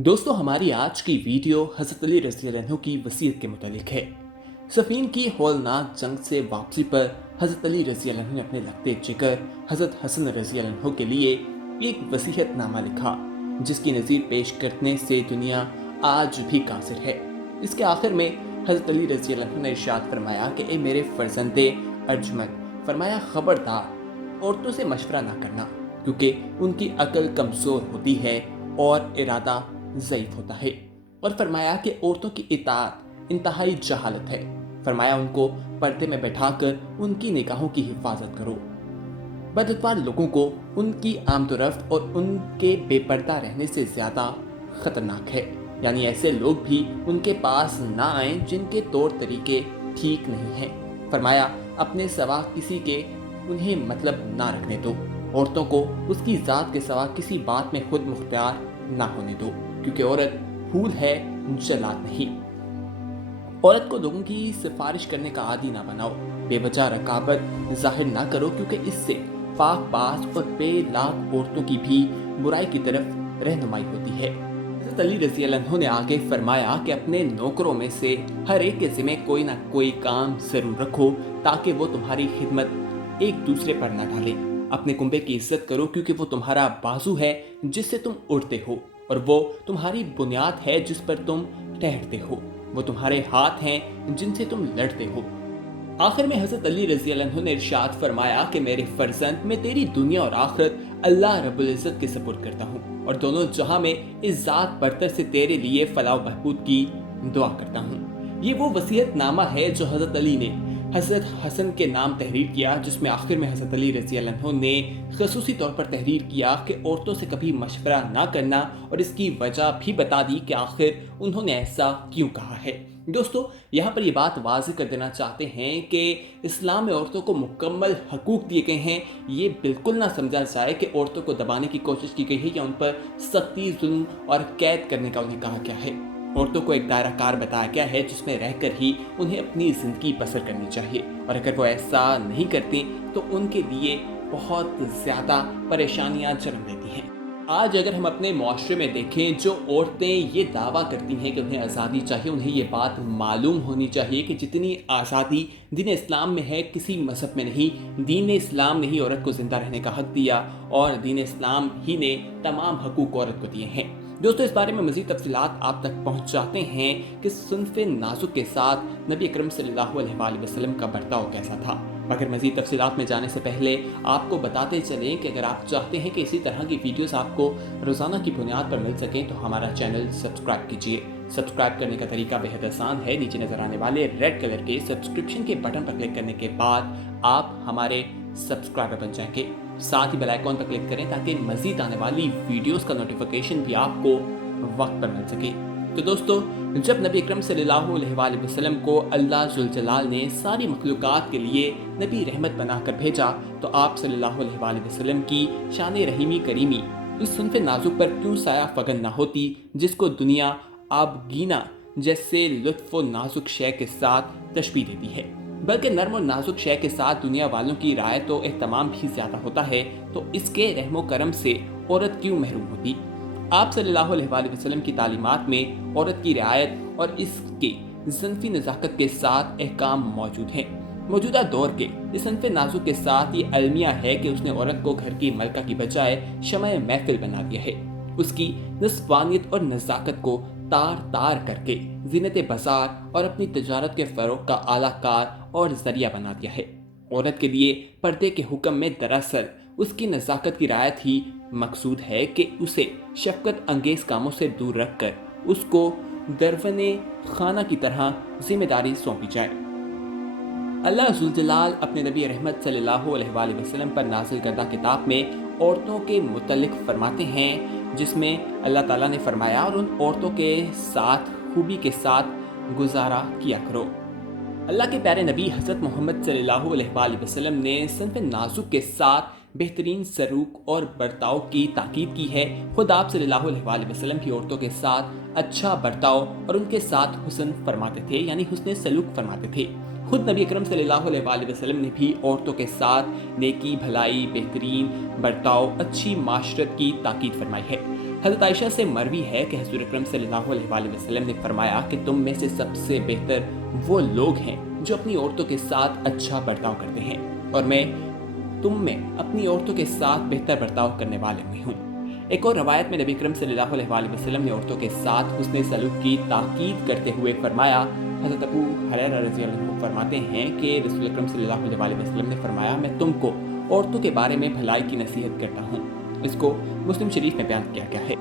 दोस्तों, हमारी आज की वीडियो हज़रत अली रज़ी अल्लाह अन्हु की वसीयत के मुतालिक है। सफ़ीन की हौलनाक जंग से वापसी पर हज़रत अली रज़ी अल्लाह अन्हु ने अपने लखते जिगर हज़रत हसन रज़ी अल्लाह अन्हु के लिए एक वसीयतनामा लिखा, जिसकी नज़ीर पेश करने से दुनिया आज भी कासिर है। इसके आखिर में हज़रत अली रज़ी अल्लाह अन्हु ने इरशाद फरमाया कि ए मेरे फ़र्ज़ंदे अर्जुमंद, फरमाया खबरदार औरतों से मशवरा ना करना, क्योंकि उनकी अकल कमज़ोर होती है और इरादा ज़ईफ़ होता है। और फरमाया कि औरतों की इताअत इंतहाई जहालत है। फरमाया उनको पर्दे में बैठाकर उनकी निगाहों की हिफाजत करो। बदअतवार लोगों को उनकी आमदोरफ्त और उनके बेपर्दा रहने से ज़्यादा ख़तरनाक है, यानी ऐसे लोग भी उनके पास ना आए जिनके तौर तरीके ठीक नहीं हैं। फरमाया अपने सवा किसी के उन्हें मतलब ना रखने दो। औरतों को उसकी ज़ात के सवा किसी बात में खुद मुख्तियार ना होने दो, क्योंकि औरत फूल है, जलाद नहीं। औरत को लोगों की सिफारिश करने का आदी ना बनाओ। बेवजह रकाबत जाहिर ना करो, क्योंकि इससे पाक बाज और बेलाग औरतों की भी बुराई की तरफ रहनुमाई होती है। हज़रत अली रज़ी अल्लाह अन्हु ने आगे फरमाया कि अपने नौकरों में से हर एक के ज़िम्मे कोई ना कोई काम ज़रूर रखो, ताकि वो तुम्हारी खिदमत एक दूसरे पर ना डालें। अपने कुंबे की इज्जत करो, क्योंकि वो तुम्हारा बाजू है जिससे तुम उड़ते हो, और वो तुम्हारी बुनियाद है जिस पर तुम ठहरते हो। वो तुम्हारे हाथ हैं जिनसे तुम लड़ते हो। आखिर में हज़रत अली रज़ी अल्लाह अन्हु ने इरशाद फरमाया कि मेरे फर्जंद, मैं तेरी दुनिया और आखिरत अल्लाह रब्बुल इज़्ज़त के सपुर्द करता हूँ, और दोनों जहां में इस ज़ात बरतर से तेरे लिए फलाह व बहबूद की दुआ करता हूँ। ये वो वसीयतनामा है जो हज़रत अली ने हज़रत हसन के नाम तहरीर किया, जिसमें आखिर में हज़रत अली रज़ी अल्लाह अन्हु ने ख़ुसूसी तौर पर तहरीर किया कि औरतों से कभी मशवरा ना करना, और इसकी वजह भी बता दी कि आखिर उन्होंने ऐसा क्यों कहा है। दोस्तों, यहाँ पर ये बात वाज़ेह कर देना चाहते हैं कि इस्लाम में औरतों को मुकम्मल हकूक़ दिए गए हैं। ये बिल्कुल ना समझा जाए कि औरतों को दबाने की कोशिश की गई है या उन पर सख्ती, जुल्म और कैद करने का उन्हें कहा गया है। औरतों को एक दायरा कार बताया गया है जिसमें रहकर ही उन्हें अपनी ज़िंदगी बसर करनी चाहिए, और अगर वो ऐसा नहीं करती तो उनके लिए बहुत ज़्यादा परेशानियां जन्म लेती हैं। आज अगर हम अपने माशरे में देखें, जो औरतें ये दावा करती हैं कि उन्हें आज़ादी चाहिए, उन्हें ये बात मालूम होनी चाहिए कि जितनी आज़ादी दीन इस्लाम में है, किसी मज़हब में नहीं। दीन इस्लाम ने ही औरत को ज़िंदा रहने का हक़ दिया, और दीन इस्लाम ही ने तमाम हकूक़ औरत को दिए हैं। दोस्तों, इस बारे में मज़ीद तफ़सीलात आप तक पहुँचाते हैं कि सुन्फ़े नाज़ुक के साथ नबी अकरम सल्लल्लाहु अलैहि वसल्लम का बर्ताव कैसा था। मगर मज़ीद तफ़सीलात में जाने से पहले आपको बताते चलें कि अगर आप चाहते हैं कि इसी तरह की वीडियोस आपको रोज़ाना की बुनियाद पर मिल सकें, तो हमारा चैनल सब्सक्राइब कीजिए। सब्सक्राइब करने का तरीका बेहद आसान है। नीचे नज़र आने वाले रेड कलर के सब्सक्रिप्शन के बटन पर क्लिक करने के बाद आप हमारे सब्सक्राइबर बन जाएंगे। साथ ही बेल आइकॉन पर क्लिक करें ताकि मज़ीद आने वाली वीडियोस का नोटिफिकेशन भी आपको वक्त पर मिल सके। तो दोस्तों, जब नबी अकरम सल्लल्लाहु अलैहि वसल्लम को अल्लाह जुल जलाल ने सारी मखलूक़ात के लिए नबी रहमत बनाकर भेजा, तो आप सल्लल्लाहु अलैहि वसल्लम की शान रहीमी करीमी इस सुन्फ़े नाजुक पर क्यों साया फगन ना होती, जिसको दुनिया आबगीना जैसे लुत्फ़ व नाजुक शय के साथ तशबीह देती है। बल्कि नर्म और नाजुक शय के साथ दुनिया वालों की रायत व एहतमाम भी ज़्यादा होता है, तो इसके रहमो करम से औरत क्यों महरूम होती। आप सल्लल्लाहु अलैहि वसल्लम की तालीमात में औरत की रियायत और इसके ज़िन्फ़ी नज़ाकत के साथ अहकाम मौजूद हैं। मौजूदा दौर के इस सन्फ़े नाजुक के साथ ये अलमिया है कि उसने औरत को घर की मलका की बजाय शमए महफिल बना दिया है। उसकी नस्वानियत और नज़ाकत को तार तार करके ज़ीनत बाज़ार और अपनी तजारत के फ़रोग़ का आला कार और ज़रिया बना दिया है। औरत के लिए पर्दे के हुक्म में दरअसल उसकी नज़ाकत की रायत ही मकसूद है कि उसे शफ़क़त अंगेज़ कामों से दूर रखकर उसको दरवने खाना की तरह जिम्मेदारी सौंपी जाए। अल्लाह जुल जलाल अपने नबी रहमत सल्लल्लाहु अलैहि वसल्लम पर नाज़िल करदा किताब में औरतों के मुतल्लिक़ फरमाते हैं, जिसमें अल्लाह ताला ने फरमाया, और उन औरतों के साथ खूबी के साथ गुजारा किया करो। अल्लाह के प्यारे नबी हज़रत मोहम्मद सल्लल्लाहु अलैहि वसल्लम ने सन्फ़े नाजुक के साथ बेहतरीन सलूक और बर्ताव की ताकीद की है। खुद आप सल्लल्लाहु अलैहि वसल्लम की औरतों के साथ अच्छा बर्ताव और उनके साथ हुस्न फरमाते थे, यानी हुस्न सलूक फरमाते थे। खुद नबी अकरम सल्लल्लाहु अलैहि वसल्लम ने भी औरतों के साथ नेकी, भलाई, बेहतरीन बर्ताव, अच्छी माशरत की ताकीद फरमाई है। हज़रत आयशा से मरवी है कि हुज़ूर अकरम सल्लल्लाहु अलैहि वसल्लम ने फरमाया कि तुम में से सबसे बेहतर वो लोग हैं जो अपनी औरतों के साथ अच्छा बर्ताव करते हैं और मैं तुम में अपनी औरतों के साथ बेहतर बर्ताव करने वाले में हूँ। एक और रवायत में नबी अकरम सल्लल्लाहु अलैहि वसल्लम ने औरतों के साथ हुस्न सलूक की ताकीद करते हुए फरमाया। हज़रत अबू हुरैरा रज़ियल्लाहु अन्हु फरमाते हैं कि रसूल अकरम सल्लल्लाहु अलैहि वसल्लम ने फरमाया, मैं तुमको औरतों के बारे में भलाई की नसीहत करता हूँ। इसको मुस्लिम शरीफ में बयान किया गया है।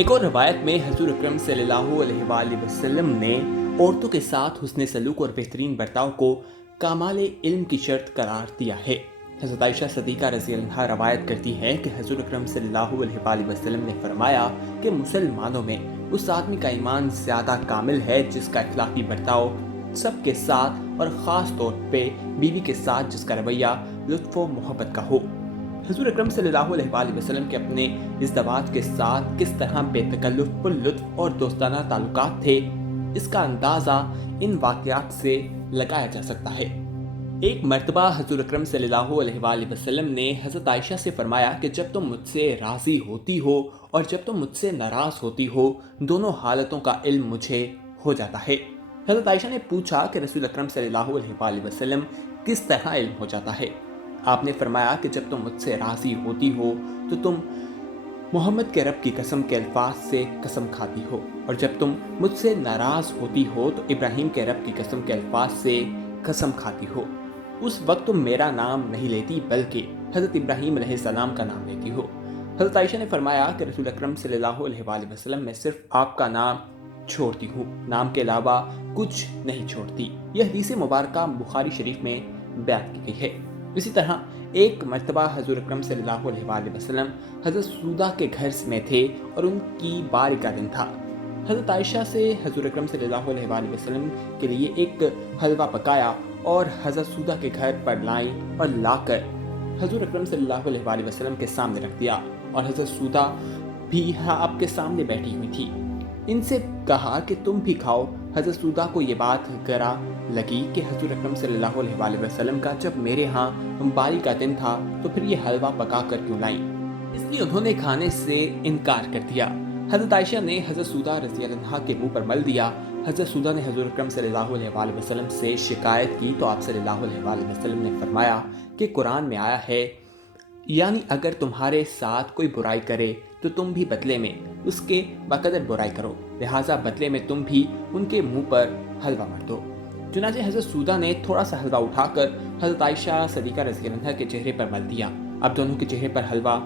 एक और रवायत में हुज़ूर अकरम सल्लल्लाहु अलैहि वसल्लम ने औरतों के साथ हुस्न सलूक और बेहतरीन बर्ताव को कामाल इल्म की शर्त करार दिया है। हज़रत आयशा सदीक़ा रज़ियल्लाहु अन्हा रवायत करती हैं कि हुज़ूर अकरम सल्लल्लाहु अलैहि वसल्लम ने फरमाया कि मुसलमानों में उस आदमी का ईमान ज़्यादा कामिल है जिसका इखलाकी बर्ताव सबके साथ और ख़ास तौर पे बीवी के साथ जिसका रवैया लुत्फ़ व मोहब्बत का हो। हुज़ूर अकरम सल्लल्लाहु अलैहि वसल्लम के अपने इज़्दवाज के साथ किस तरह बेतकल्लुफ़, पुरलुत्फ़ और दोस्ताना ताल्लुकात थे, इसका अंदाज़ा इन वाक़यात से लगाया जा सकता है। एक मर्तबा हुज़ूर अकरम सल्लल्लाहु अलैहि वसल्लम ने हज़रत आयशा से फरमाया कि जब तुम मुझसे राज़ी होती हो और जब तुम मुझसे नाराज़ होती हो, दोनों हालतों का इल्म मुझे हो जाता है। हज़रत आयशा ने पूछा कि रसूल अकरम सल्लल्लाहु अलैहि वसल्लम किस तरह इल्म हो जाता है। आपने फरमाया कि जब तुम मुझसे राज़ी होती हो तो तुम मोहम्मद के रब की कसम के अल्फाज से कसम खाती हो और जब तुम मुझसे नाराज़ होती हो तो इब्राहीम के रब की कसम के अल्फाज से कसम खाती हो। उस वक्त तुम मेरा नाम नहीं लेती बल्कि हज़रत इब्राहीम अलैहिस्सलाम का नाम लेती हो। हज़रत आयशा ने फरमाया कि रसूल अकरम सल्लल्लाहु अलैहि वसल्लम मैं सिर्फ आपका नाम छोड़ती हूँ, नाम के अलावा कुछ नहीं छोड़ती। यह हदीस मुबारका बुखारी शरीफ में बयान की गई है। इसी तरह एक मर्तबा हुज़ूर अकरम सल्लल्लाहु अलैहि वसल्लम हज़रत सूदा के घर में थे और उनकी बारी का दिन था। हज़रत आयशा से हुज़ूर अकरम सल्लल्लाहु अलैहि वसल्लम के लिए एक हलवा पकाया और हज़रत सूदा के घर पर लाई और लाकर हुज़ूर अकरम सल्लल्लाहु अलैहि वसल्लम के सामने रख दिया और हज़रत सूदा भी आपके सामने बैठी हुई थी। इनसे कहा कि तुम भी खाओ। हज़रत सूदा को ये बात गरा लगी कि हुज़ूर अकरम सल्लल्लाहु अलैहि वसल्लम का जब मेरे यहाँ बारी का दिन था तो फिर ये हलवा पका कर क्यों लाई, इसलिए उन्होंने खाने से इनकार कर दिया। हज़रत आयशा ने हज़रत सूदा रज़ियल्लाहु अन्हा के मुंह पर मल दिया। हज़रत सूदा ने हुज़ूर अकरम सल्लल्लाहु अलैहि वसल्लम से शिकायत की तो आप सल्लल्लाहु अलैहि वसल्लम ने फरमाया कि कुरान में आया है, यानी अगर तुम्हारे साथ कोई बुराई करे तो तुम भी बदले में उसके बकदर बुराई करो, लिहाजा बदले में तुम भी उनके मुंह पर हलवा मार दो। चुनांचे हज़रत सूदा ने थोड़ा सा हलवा उठाकर हज़रत आयशा सदीक़ा रज़ियल्लाहु अन्हा के चेहरे पर मल दिया। अब दोनों के चेहरे पर हलवा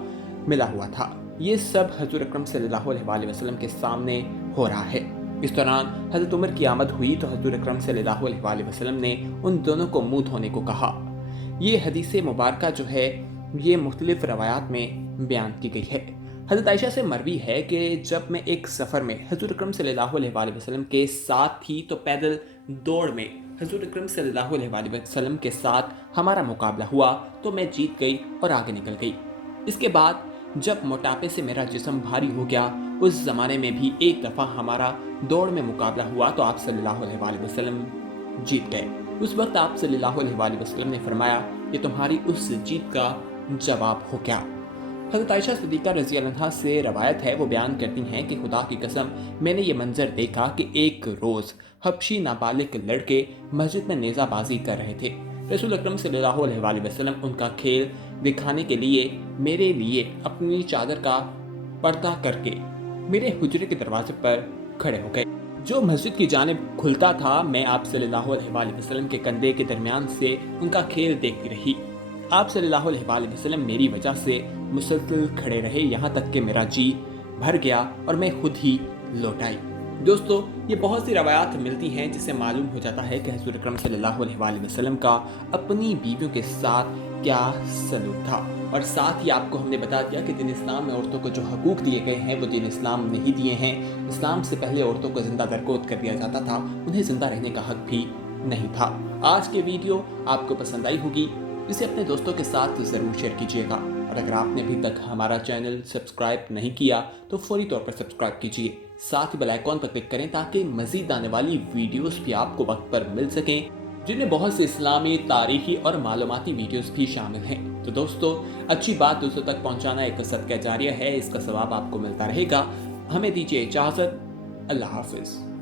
मिला हुआ था। ये सब हुज़ूर अकरम सल्लल्लाहु अलैहि वसल्लम के सामने हो रहा है। इस दौरान हज़रत उमर की आमद हुई तो हुज़ूर अकरम सल्लल्लाहु अलैहि वसल्लम ने उन दोनों को मुंह धोने को कहा। ये हदीस मुबारका जो है ये मुख्तलिफ रवायात में बयान की गई है। हज़रत आयशा से मरवी है कि जब मैं एक सफ़र में हुज़ूर अकरम सल्लल्लाहु अलैहि वसल्लम के साथ थी तो पैदल दौड़ में हुज़ूर अकरम सल्लल्लाहु अलैहि वसल्लम के साथ हमारा मुकाबला हुआ तो मैं जीत गई और आगे निकल गई। इसके बाद जब मोटापे से मेरा जिस्म भारी हो गया, उस ज़माने में भी एक दफ़ा हमारा दौड़ में मुकाबला हुआ तो आप सल्लल्लाहु अलैहि वसल्लम जीत गए। उस वक्त आप सल्लल्लाहु अलैहि वसल्लम ने फरमाया कि तुम्हारी उस जीत का जवाब हो क्या। हज़रत आयशा सिद्दीक़ा रज़ियल्लाहु अन्हा से रवायत है, वो बयान करती हैं कि खुदा की कसम मैंने ये मंजर देखा कि एक रोज़ हबशी नाबालिग लड़के मस्जिद में नेज़ाबाजी कर रहे थे। रसूल अकरम सल्लल्लाहु अलैहि वसल्लम उनका खेल दिखाने के लिए मेरे लिए अपनी चादर का पर्दा करके मेरे हुजरे के दरवाजे पर खड़े हो गए जो मस्जिद की जानिब खुलता था। मैं आप सल्लल्लाहु अलैहि वसल्लम के कंधे के दरमियान से उनका खेल देखती रही। आप सल्लल्लाहु अलैहि वसल्लम मेरी वजह से मुसलसल खड़े रहे, यहाँ तक कि मेरा जी भर गया और मैं खुद ही लौट आई। दोस्तों, ये बहुत सी रवायात मिलती हैं जिससे मालूम हो जाता है कि हुज़ूर अकरम सल्लल्लाहु अलैहि वसल्लम का अपनी बीवियों के साथ क्या सलूक था। और साथ ही आपको हमने बता दिया कि दीन इस्लाम में औरतों को जो हकूक़ दिए गए हैं वो दीन इस्लाम नहीं दिए हैं। इस्लाम से पहले औरतों को ज़िंदा दरगोद कर दिया जाता था, उन्हें ज़िंदा रहने का हक भी नहीं था। आज की वीडियो आपको पसंद आई होगी, इसे अपने दोस्तों के साथ ज़रूर शेयर कीजिएगा और अगर आपने अभी तक हमारा चैनल सब्सक्राइब नहीं किया तो फौरी तौर पर सब्सक्राइब कीजिए। साथ ही बेल आइकॉन पर क्लिक करें ताकि मज़ीद आने वाली वीडियोस भी आपको वक्त पर मिल सकें, जिनमें बहुत से इस्लामी, तारीखी और मालूमाती वीडियोस भी शामिल हैं। तो दोस्तों, अच्छी बात दूसरों तक पहुंचाना एक सदका जारिया है, इसका सवाब आपको मिलता रहेगा। हमें दीजिए इजाज़त। अल्लाह हाफ़िज़।